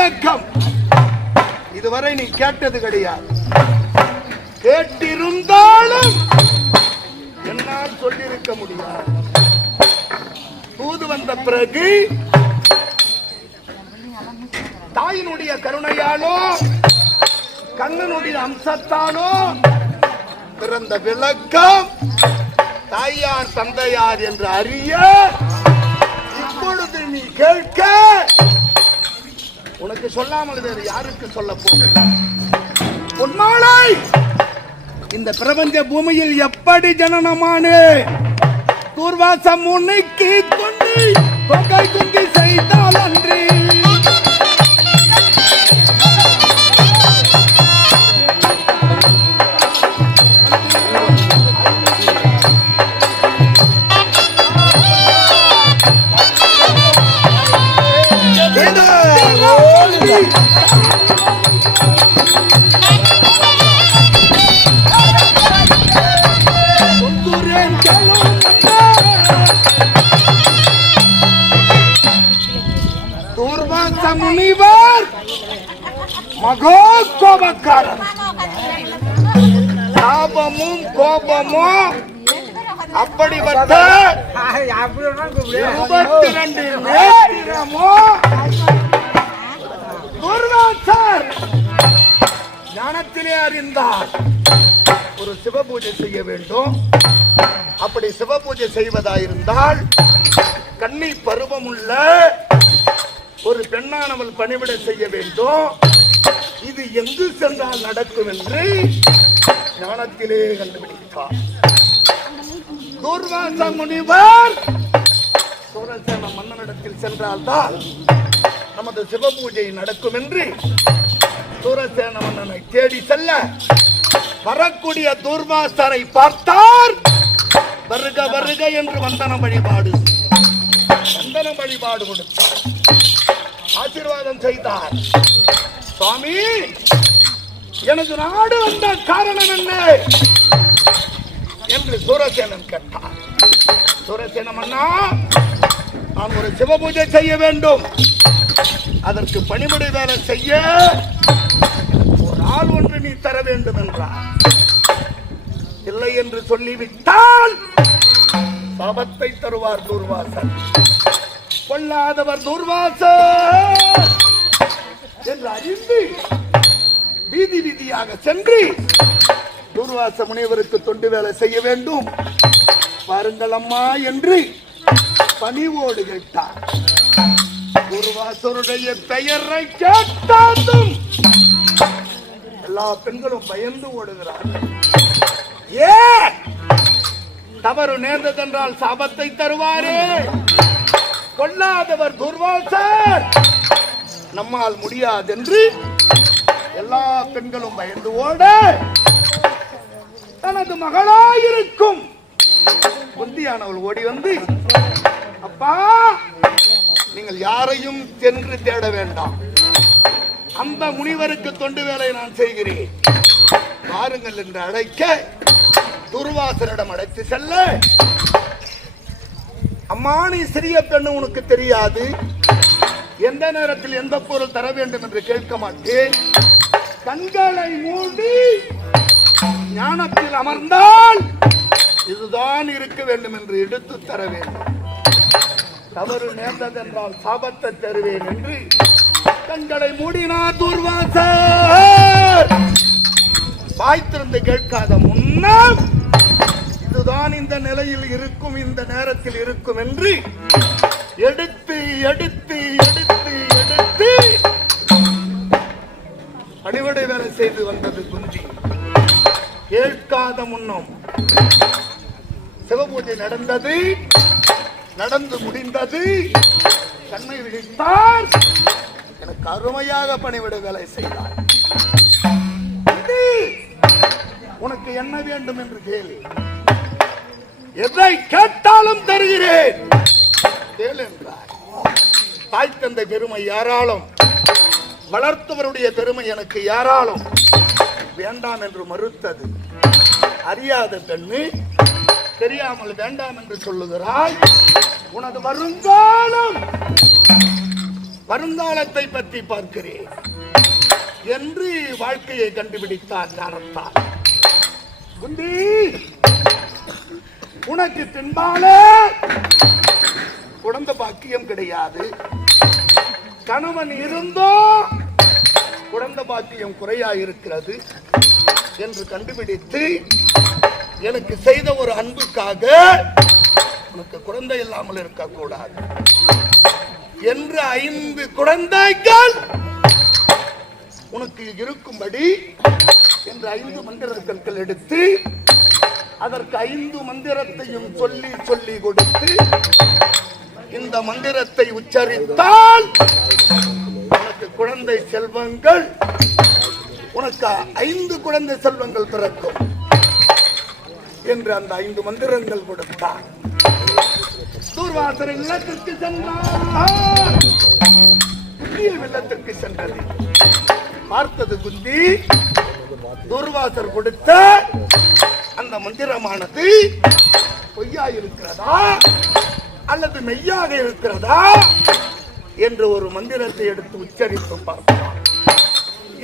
விளக்கம். இதுவரை நீ கேட்டது கிடையாது. கேட்டிருந்தாலும் என்னால் சொல்லியிருக்க முடியாது. தூது வந்த பிறகு தாயினுடைய கருணையாலோ கண்ணனுடைய அம்சத்தானோ பிறந்த விளக்கம் தாயார் தந்தையார் என்று அறிய இப்பொழுது நீ கேட்க உனக்கு சொல்லாமல் வேறு யாருக்கு சொல்ல போகிறேன்? இந்த பிரபஞ்ச பூமியில் எப்படி ஜனனமானே? தூர்வாசம் உன்னை கொண்டு தொகை குந்தி செய்தால் மகோ கோபக்காரர் சாபமும் கோபமும் அப்படிப்பட்ட இருபத்தி ரெண்டு துர்வாசர் ஞானத்திலே அறிந்தார். ஒரு சிவபூஜை செய்ய வேண்டும். அப்படி சிவபூஜை செய்வதாயிருந்தால் கன்னி பருவமுள்ள ஒரு பெண்ணானவள் பணிவிடை செய்ய வேண்டும். இது எங்கு சென்றால் நடக்கும் என்று ஞானத்திலே கண்டுபிடித்தார். துர்வாச முனிவர் சூரசேன மன்னனிடத்தில் சென்றால்தான் நமது சிவபூஜை நடக்கும் என்று சூரசேன மன்னனை தேடி செல்ல வரக்கூடிய துர்வாசரை பார்த்தார். வருக வருக என்று வந்தன வழிபாடு. வந்தன வழிபாடு கொடுத்தார். ஆசீர்வாதம் செய்தார். சுவாமி எனது நாடு வந்த காரணம் என்ன? என்று சூரசேனன் கேட்டார் சூரசேனம் அண்ணா நான் ஒரு சிவ பூஜை செய்ய வேண்டும். அதற்கு பணிபடை வேலை செய்ய ஒரு ஆள் ஒன்று நீ தர வேண்டும் என்றார் இல்லை என்று சொல்லிவிட்டால் சாபத்தை தருவார் தூர்வாசன். கொள்ளாதவர் தூர்வாசன். என்று அறிந்து வீதி வீதியாக சென்று துர்வாச முனைவருக்கு தொண்டு வேலை செய்ய வேண்டும். பாருங்கள் அம்மா என்று பணிவோடு கேட்டார். துர்வாசருடைய பெயரை கேட்டாலும் எல்லா பெண்களும் பயந்து ஓடுகிறார்கள். ஏ தவறு நேர்ந்ததென்றால் சாபத்தை தருவாரே. கொல்லாதவர் துர்வாசர். நம்மால் முடியாதென்று எல்லா பெண்களும் பயந்து ஓட தனது மகளாயிருக்கும். குந்தியானவள் ஓடி வந்து அப்பா நீங்கள் யாரையும் சென்று தேட வேண்டாம். அந்த முனிவருக்கு தொண்டு வேலை நான் செய்கிறேன். வாருங்கள் என்று அழைக்க துர்வாசரிடம் அழைத்து செல்ல. அம்மா நீ சிறிய பெண்ணு உனக்கு தெரியாது. எந்த நேரத்தில் எந்த பொருள் தர வேண்டும் என்று கேட்க மாட்டேன். கண்களை மூடி ஞானத்தில் அமர்ந்தால் இதுதான் இருக்க வேண்டும் என்று எடுத்து தர வேண்டும். தவறு நேர்ந்ததென்றால் சாபத்தை தருவேன் என்று கண்களை மூடினார் துர்வாசர். வாய்த்திருந்து கேட்காத முன்னால் இதுதான் இந்த நிலையில் இருக்கும் இந்த நேரத்தில் இருக்கும் என்று எடுத்து எடுத்து எடுத்து எடுத்து அடிவடை வேலை செய்து வந்தது குஞ்சி. கேட்காத முன்னம். சிவபூஜை நடந்தது. நடந்து முடிந்தது. கண்ணை விழித்தார். எனக்கு அருமையாக பணிவிட வேலை செய்தார். உனக்கு என்ன வேண்டும் என்று கேள். எதை கேட்டாலும் தருகிறேன். கேள் என்றார் தாய் தந்தை பெருமை யாராலும் வளர்த்தவருடைய பெருமை எனக்கு யாராலும் வேண்டாம் என்று மறுத்தது. அறியாத பெண்ணு தெரியாமல் வேண்டாம் என்று சொல்லுகிறாய். உனது வருங்காலம் வருங்காலத்தை பற்றி பார்க்கிறேன். என்று வாழ்க்கையை கண்டுபிடித்தார் ஞானத்தார் குந்தி உனக்கு பின்பாலே குழந்தை பாக்கியம் கிடையாது. கணவன் இருந்தோ குழந்தை பாக்கியம் குறையா இருக்கிறது என்று கண்டுபிடித்து எனக்கு செய்த ஒரு அன்புக்காக உனக்கு குழந்தை இல்லாமல் இருக்கக்கூடாது என்று ஐந்து குழந்தைகள் உனக்கு இருக்கும்படி என்று ஐந்து மந்திரக்கற்கள் எடுத்து அதற்கு ஐந்து மந்திரத்தையும் சொல்லி சொல்லி கொடுத்து இந்த மந்திரத்தை உச்சரித்தால் உனக்கு குழந்தை செல்வங்கள் உனக்கு ஐந்து குழந்தை செல்வங்கள் பிறக்கும் என்று அந்த ஐந்து மந்திரங்கள் கொடுத்தார் தூர்வாசர் இல்லத்திற்கு சென்றார் புதிய வெள்ளத்திற்கு சென்றது. பார்த்தது குந்தி துர்வாசர் கொடுத்த அந்த மந்திரமானது பொய்யா இருக்கிறதா அல்லது மெய்யாக இருக்கிறதா என்று ஒரு மந்திரத்தை எடுத்து உச்சரித்து பார்க்கலாம்.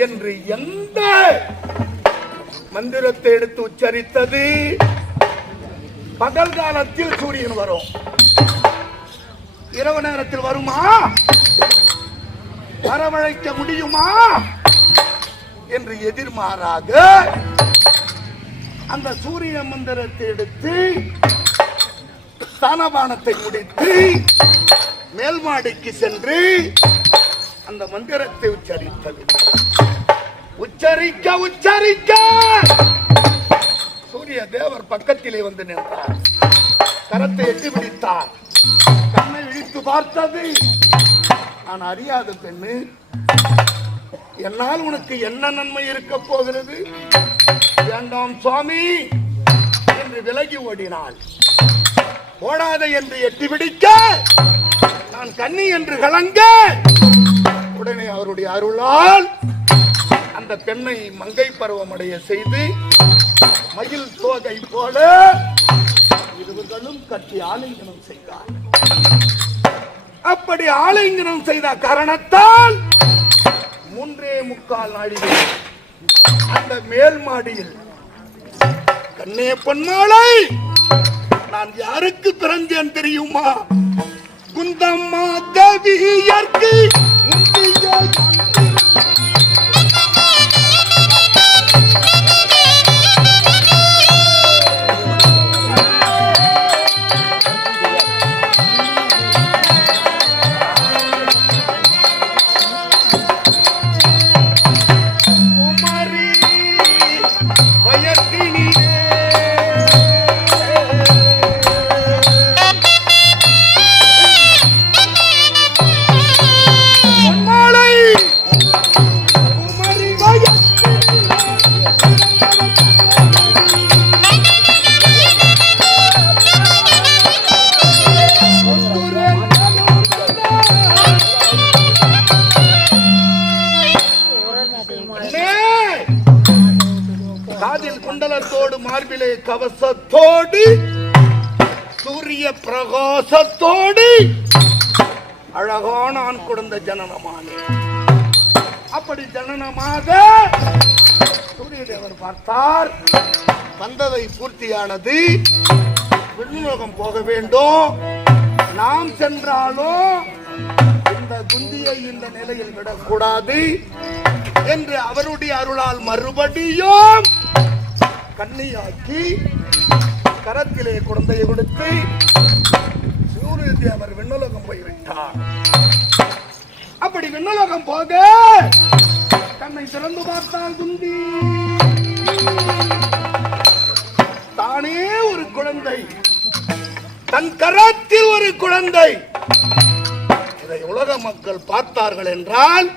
என்று எந்த மந்திரத்தை எடுத்து உச்சரித்தது? பகல் காலத்தில் சூரியன் வரும். இரவு நேரத்தில் வருமா? வரவழைக்க முடியுமா? என்று எதிர்மாறாக அந்த சூரிய மந்திரத்தை எடுத்து ஸ்தானபானத்தை முடித்து மேல்மாடிக்கு சென்று அந்த மந்திரத்தை உச்சரித்தது. உச்சரிக்க உச்சரிக்க! சூரிய தேவர் பக்கத்திலே வந்து நின்றார். கரத்தை எட்டி பிடித்தார். கண்ணை இழித்து பார்த்தது. நான் அறியாத பெண்ணு என்னால் உனக்கு என்ன நன்மை இருக்க போகிறது? வேண்டாம் சுவாமி என்று விலகி ஓடினாள். ஓடாத என்று எட்டி பிடிக்க நான் கண்ணி என்று கலங்க உடனே அவருடைய அருளால் அந்த பெண்ணை மங்கை பருவமடைய செய்து மயில் தோகை போல இருவர்களும் கட்டி ஆலிங்கனம் செய்தார். அப்படி ஆலிங்கனம் செய்த காரணத்தால் மூன்றே முக்கால் நாழிகை அந்த மேல் மாடியில் கண்ணே பொன்மாலை நான் யாருக்கு பிறந்தேன் தெரியுமா? குந்தம்மா தேவியர்க்கு மார்பிலே கவசத்தோடு சூரிய பிரகாசத்தோடு அழகான ஆண் குழந்தை ஜனனமானே. அப்படி ஜனனமாக சூரிய தேவர் பார்த்தார். வந்ததை பூர்த்தியானது. விண்ணுலகம் போக வேண்டும். நாம் சென்றாலும் இந்த குந்தியை இந்த நிலையில் விடக்கூடாது என்று அவருடைய அருளால் மறுபடியும் கண்ணியாக்கி கரத்திலே குழந்தையை கொடுத்து சூரிய தேவர் விண்ணுலகம் போய்விட்டார் அப்படி விண்ணலோகம் போக தன்னை திறந்து பார்த்தால் குந்தி. தானே ஒரு குழந்தை. தன் கரத்தில் ஒரு குழந்தை. இதை உலக மக்கள் பார்த்தார்கள் என்றால்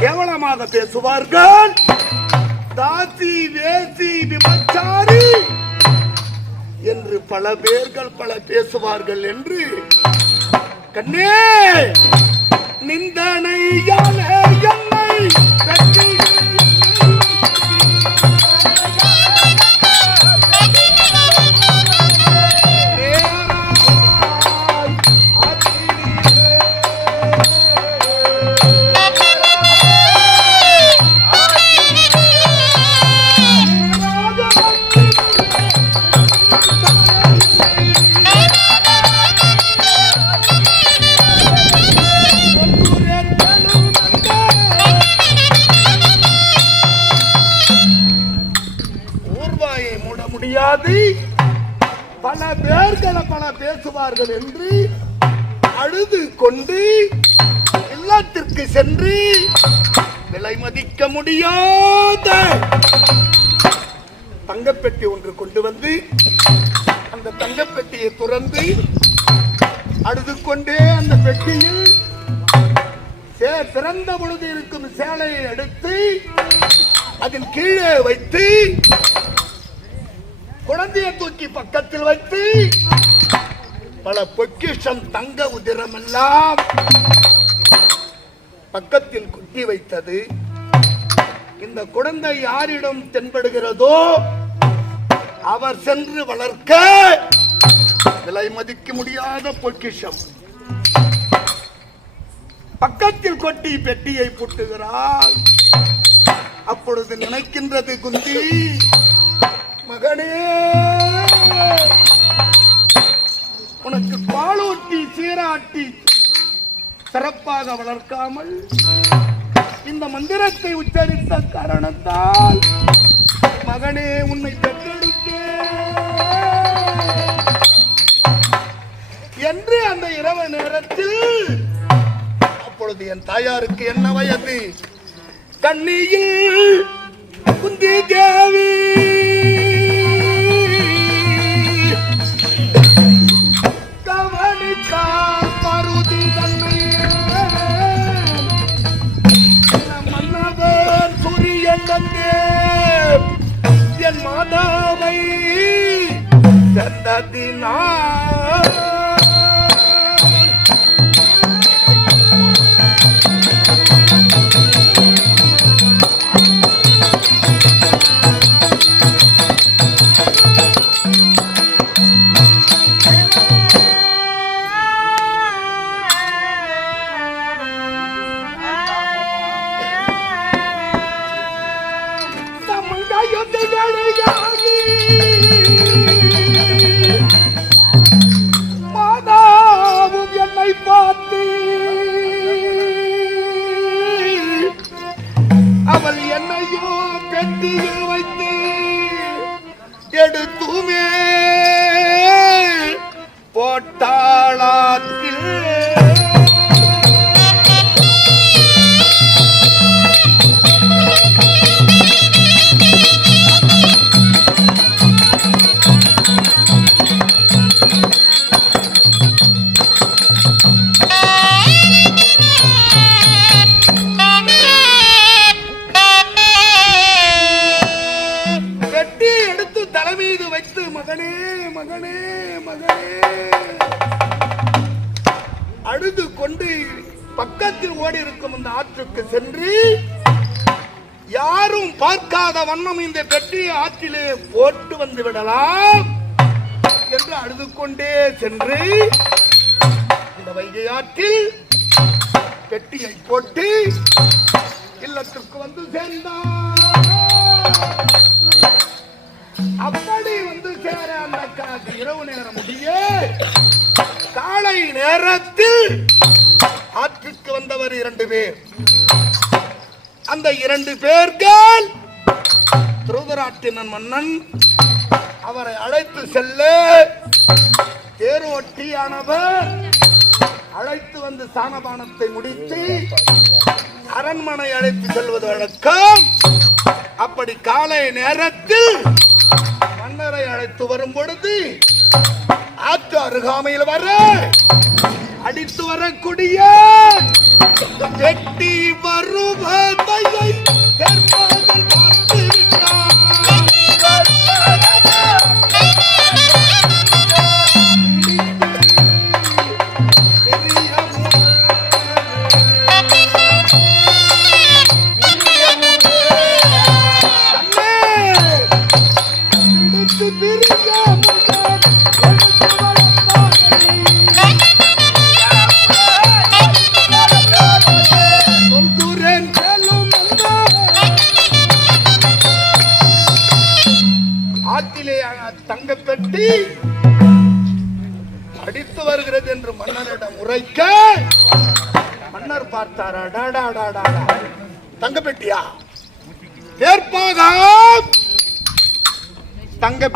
கேவலமாக பேசுவார்கள். தாசி வேசி விபச்சாரி என்று பல பேர்கள் பல பேசுவார்கள் என்று கண்ணே நிந்தனையாலே என்னை சென்று அழுது கொண்டு எல்லாத்திற்கு சென்று விலை மதிக்க முடியாத தங்கப்பெட்டி ஒன்று கொண்டு வந்து அந்த தங்கப்பெட்டியை துறந்து அழுது கொண்டே அந்த பெட்டியில் சே- திறந்த பொழுது இருக்கும் சேலையை எடுத்து அதன் கீழே வைத்து குழந்தையை தூக்கி பக்கத்தில் வைத்து பல பொக்கிஷம் தங்க உதிரம் எல்லாம் பக்கத்தில் குத்தி வைத்தது. இந்த குழந்தை யாரிடம் தென்படுகிறதோ அவர் சென்று வளர்க்க விலை மதிக்க முடியாத பொக்கிஷம். பக்கத்தில் கொட்டி பெட்டியை பூட்டுகிறாள். அப்பொழுது நினைக்கின்றது குந்தி மகனே! உனக்கு பாலூட்டி சீராட்டி சிறப்பாக வளர்க்காமல் இந்த மந்திரத்தை உச்சரித்த காரணத்தால் மகனே உன்னை பெற்றெடுத்தேன். என்று அந்த இரவு நேரத்தில் அப்பொழுது என் தாயாருக்கு என்ன வயது? கண்ணியில் குந்தி தேவி. மாதாவை சென்றதினார் வண்ணம் இந்த பெட்டியை ஆற்றிலே போட்டு வந்து விடலாம் என்று அழுது கொண்டே சென்று இந்த வைகை ஆற்றில் பெட்டியை போட்டு இல்லத்திற்கு வந்து சேர்ந்தார் அப்படி வந்து சேர அந்த இரவு நேரம் முடிய காலை நேரத்தில் ஆற்றுக்கு வந்தவர் இரண்டு பேர். அந்த இரண்டு பேர்கள் திருதராட்டினன் மன்னன் அவரை அழைத்து செல்ல தேரோட்டியானவர் அழைத்து வந்து சாணபானத்தை முடித்து அரண்மனை அழைத்து செல்வது வழக்கம். அப்படி காலை நேரத்தில் மன்னரை அழைத்து வரும் பொழுது ஆற்று அருகாமையில் வர அடித்து வரக்கூடிய வெட்டி வருவதை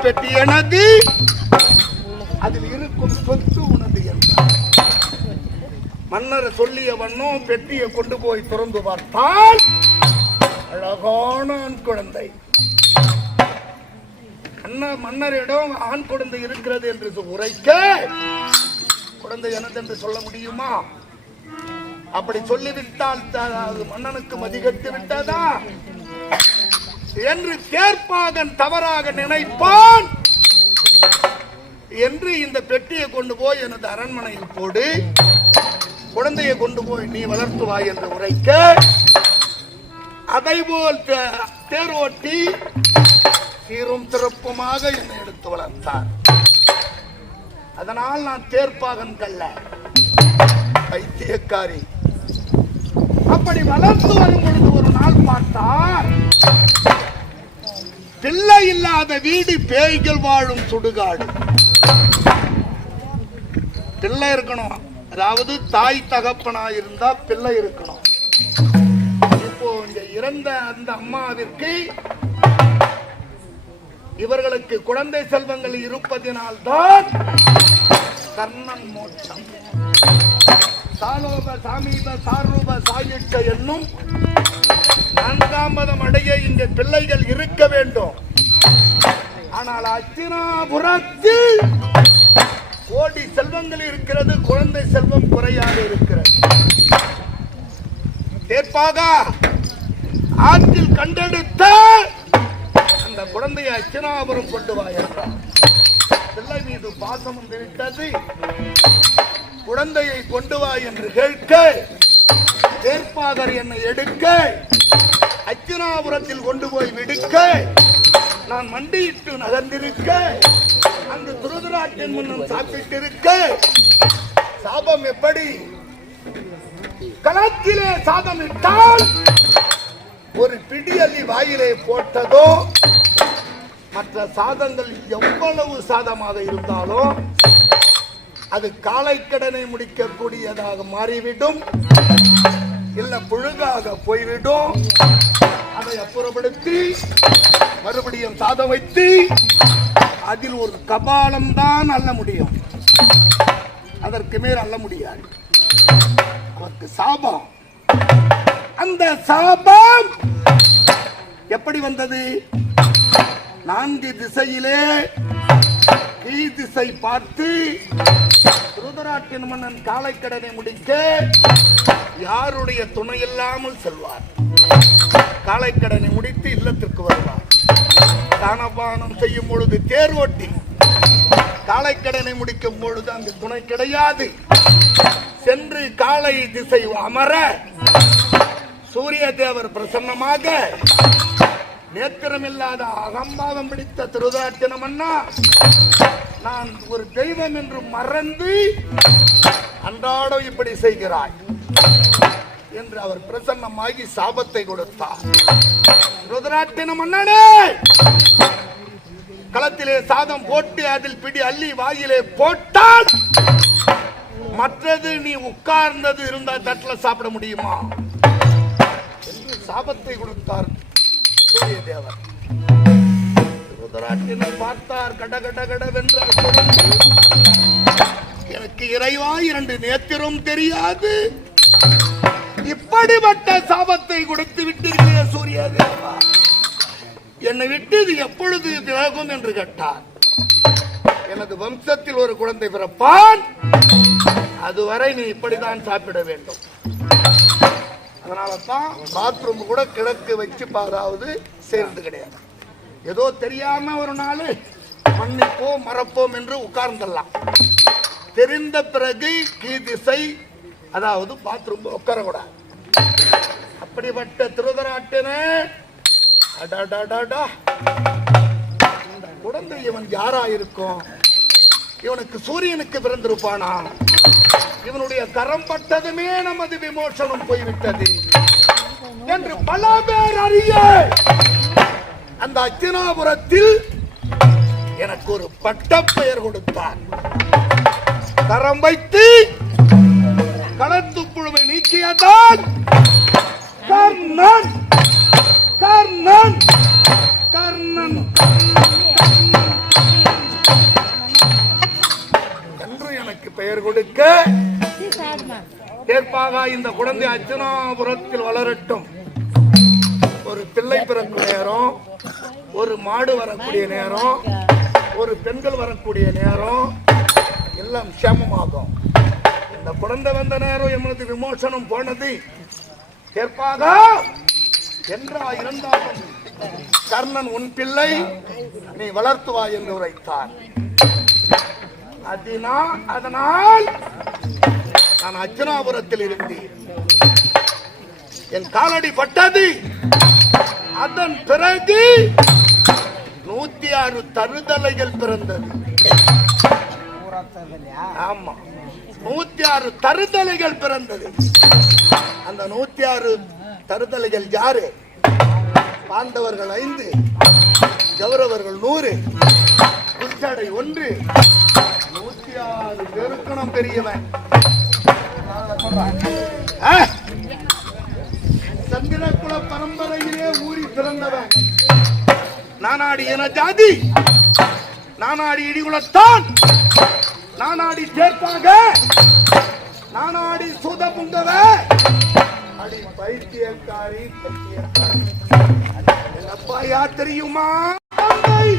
பெட்டி எனது அதில் இருக்கும் சொத்து உனது என்றார் மன்னர் சொல்லிய வண்ணம் பெட்டியை கொண்டு போய் திறந்து பார்த்தால் அழகான ஆண் குழந்தை. மன்னர் மன்னரிடம் ஆண் குழந்தை இருக்கிறது என்று உரைக்க குழந்தை எனது என்று சொல்ல முடியுமா? அப்படி சொல்லிவிட்டால் அது மன்னனுக்கு மதிகட்டு விட்டதா? என்று தேர்ப்பாகன் தவறாக நினைப்பான். என்று இந்த பெட்டியை கொண்டு போய் எனது அரண்மனையில் போடு. குழந்தையை கொண்டு போய் நீ வளர்த்துவாய் என்று உரைக்க. அதை போல் தேர் ஓட்டி சீரும் திறப்புமாக என்னை எடுத்து வளர்த்தார். அதனால் நான் தேர்ப்பாகன் கல்ல பைத்தியக்காரி அப்படி வளர்த்து வரும் பொழுது ஒரு நாள் பார்த்தார் பிள்ளை இல்லாத வீடு பேய்கள் வாழும் சுடுகாடு. பிள்ளை இருக்கணும். அதாவது தாய் தகப்பனா இருந்தா பிள்ளை இருக்கணும். இப்போ இங்க இறந்த அந்த அம்மாவிற்கு இவர்களுக்கு குழந்தை செல்வங்கள் இருப்பதினால்தான் கர்ணன் மோட்சம். சாலோப சாமீப சாரூப சாயிட்ட என்னும் நான்காம் அடைய இங்க பிள்ளைகள் இருக்க வேண்டும். ஆனால் அச்சினாபுரத்தில் கோடி செல்வங்கள் இருக்கிறது குழந்தை செல்வம் குறையாக இருக்கிறது. தேர்ப்பாக ஆற்றில் கண்டெடுத்த அந்த குழந்தையை அச்சினாபுரம் கொண்டு வா என்றார். பிள்ளை மீது பாசம் இருக்கிறது குழந்தையை கொண்டு வா என்று கேட்க தேர்ப்பாகர் என்னை எடுக்க அச்சினாபுரத்தில் கொண்டு போய் விடுக்க நான் மண்டியிட்டு நகர்ந்திருக்க அந்த துருதராட்டின் முன்னம் சாப்பிட்டிருக்க. சாபம் எப்படி? களத்திலே சாதம் இட்டால் ஒரு பிடியலி வாயிலே போட்டதோ மற்ற சாதங்கள் எவ்வளவு சாதமாக இருந்தாலும் அது காலைக்கடனை முடிக்கக்கூடியதாக மாறிவிடும். இல்லை புழுங்காக போய்விடும். அதை அப்புறப்படுத்தி மறுபடியும் சாதம் வைத்து அதில் ஒரு கபாலம் தான் அல்ல முடியும். அதற்கு மேல் அல்ல முடியாது. அதற்கு சாபம். அந்த சாபம் எப்படி வந்தது? நான்கு திசையிலே கீ திசை பார்த்து ருதராட்டின் மன்னன் காலைக்கடனை முடிக்க யாருடைய துணை இல்லாமல் செல்வார்? கடனை முடித்து இல்லத்திற்கு வருவார். தானபானம் செய்யும் பொழுது தேர் ஓட்டி கடனை முடிக்கும் பொழுது அங்கு துணை கிடையாது. சென்று காலை திசை அமர சூரிய தேவர் பிரசன்னமாக நேத்திரமில்லாத அகம்பாவம் பிடித்த திருதாட்டினம் அண்ணா நான் ஒரு தெய்வம் என்று மறந்து அன்றாடம் இப்படி செய்கிறாய். என்று அவர் பிரசன்னமாகி சாபத்தை கொடுத்தார். ருதராட்டினம் அண்ணனே களத்திலே சாதம் போட்டு அதில் பிடி அள்ளி வாயிலே போட்டால் மற்றது நீ உட்கார்ந்தது இருந்தா தட்டில் சாப்பிட முடியுமா? என்று சாபத்தை கொடுத்தார் சூரிய தேவர் ருதராட்டினை பார்த்தார் கட கட கடவென்று எனக்கு இறைவா இரண்டு நேத்திரம் தெரியாது. இப்படிப்பட்ட சாபத்தை கொடுத்து விட்டீர்களே சூரிய தேவா. என்னை விட்டு இது எப்பொழுது பிறகும் என்று கேட்டார். எனது வம்சத்தில் ஒரு குழந்தை பிறப்பான். அதுவரை நீ இப்படிதான் சாப்பிட வேண்டும். அதனால தான் பாத்ரூம் கூட கிழக்கு வச்சு பாராவது சேர்ந்து கிடையாது. ஏதோ தெரியாம ஒரு நாள் மன்னிப்போம் மறப்போம் என்று உட்கார்ந்துடலாம். தெரிந்த பிறகு கீ திசை அதாவது பாத்ரூம் உட்காரக்கூடாது. அப்படிப்பட்ட திருதராட்டின இந்த குழந்தை இவன் யாரா இருக்கும் இவனுக்கு சூரியனுக்கு பிறந்திருப்பானா? இவனுடைய கரம் பட்டதுமே நமது விமோசனம் போய்விட்டது. என்று பல பேர் அறிய அந்த அச்சினாபுரத்தில் எனக்கு ஒரு பட்டப்பெயர் கொடுத்தான் கரம் வைத்து ஏற்பாக இந்த குழந்தை அர்ச்சனாபுரத்தில் வளரட்டும். ஒரு பிள்ளை பிறக்கும் நேரம் ஒரு மாடு வரக்கூடிய நேரம் ஒரு பெண்கள் வரக்கூடிய நேரம் எல்லாம் சேமமாகும் இந்த குழந்தை வந்த நேரம் எமது விமோசனம் போனது. கேட்பாக? என்றா இருந்தாலும் கர்ணன் உன் பிள்ளை நீ வளர்த்துவாய் என்று உரைத்தார். அதனால் அதனால் நான் அர்ச்சனாபுரத்தில் இருந்தேன் என் காலடி பட்டது. அதன் பிறகு நூத்தி ஆறு தருதலைகள் பிறந்தது. ஆமா. நூத்தி ஆறு தருதலைகள் பிறந்தது. அந்த நூத்தி ஆறு தருதலைகள் யாரு? பாண்டவர்கள் ஐந்து கௌரவர்கள் நூறு குச்சடை ஒன்று. நூத்தி ஆறு பெருக்கணம் பெரியவன். சந்திரகுல பரம்பரையிலே ஊறி பிறந்தவன். நானாடி என ஜாதி. நானாடி இடிகுலத்தான். நானாடி சேர்ப்பாக. நானாடி சூத புங்கவ அடி பைத்தியக்காரி பைத்தியக்காரி. என் அப்பா தெரியுமா? தந்தை,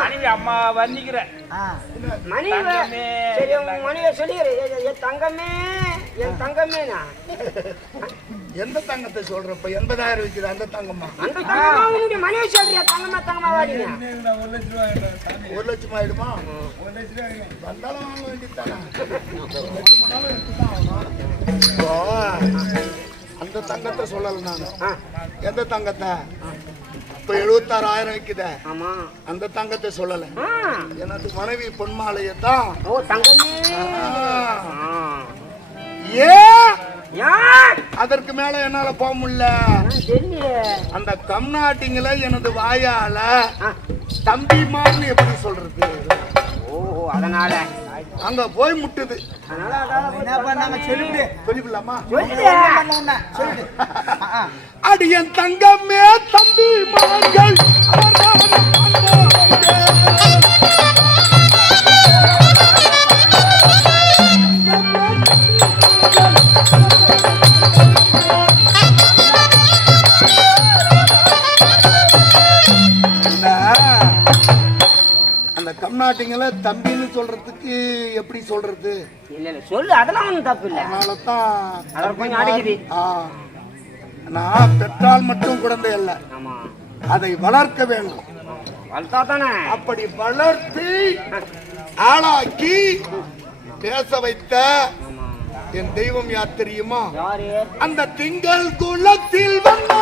மனைவி அம்மா வர்ணிக்கிற மணி தங்கமே, சரி உன் மணியை சொல்லிடுறேன் என் தங்கமே. என் தங்கமேனா எந்த தங்கத்தை சொல்றப்ப எண்பதாயிரம் விற்குது அந்த தங்கம்மா? தங்கமா மனைவி சொல்றியா? தங்கமா தங்கமா வாடிங்க. ஒரு லட்சம் ஆயிடுமா? வந்தாலும் வாங்க ஒரு லட்சம் எடுத்துதான் ஆகணும். இப்போ, அந்த தங்கத்தை சொல்லல நானு. எந்த தங்கத்தை? இப்ப எழுபத்தாறாயிரம் விக்குதே. ஆமா. அந்த தங்கத்தை சொல்லல. எனது மனைவி பொன்மாலையை தான். ஓ தங்கமே. ஏன்? அதற்கு மேல என்னால போக முடியல. அந்த கம்நாட்டிங்கள எனது வாயால. தம்பிமான்னு எப்படி சொல்றது? ஓ அதனால. அங்க போய் முட்டுது. என்ன பண்ணாங்க சொல்லு. அடியன் தங்கமே தம்பி மகன்கள். அந்த கம்நாட்டிங்களை தம்பின்னு சொல்றதுக்கு எப்படி சொல்றது? இல்ல இல்ல சொல்லு அதெல்லாம் ஒண்ணும் தப்பு இல்ல. அதனால தான் கொஞ்சம் அடக்குது. ஆ. நான் பெற்றால் மட்டும் குழந்தை அல்ல. ஆமா. அதை வளர்க்க வேண்டும். வளர்த்தா தானே அப்படி வளர்த்து ஆளாக்கி பேச வைத்த என் தெய்வம் யார் தெரியுமா? அந்த திங்கள் குலத்தில் வந்த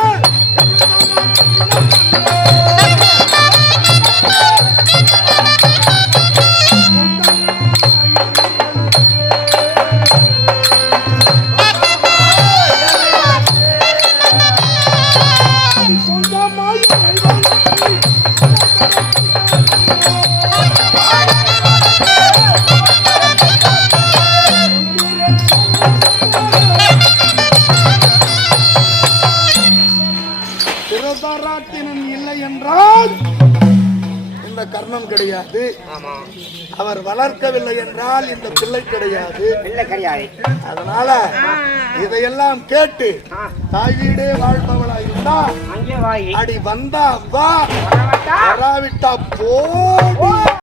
வளர்க்கவில்லை என்றால் இந்த பிள்ளை கிடையாது அதனால இதையெல்லாம் கேட்டு. தாய் வீடே வாழ்பவளா இருந்தா அடி வந்தா வா? வராவிட்டா போடி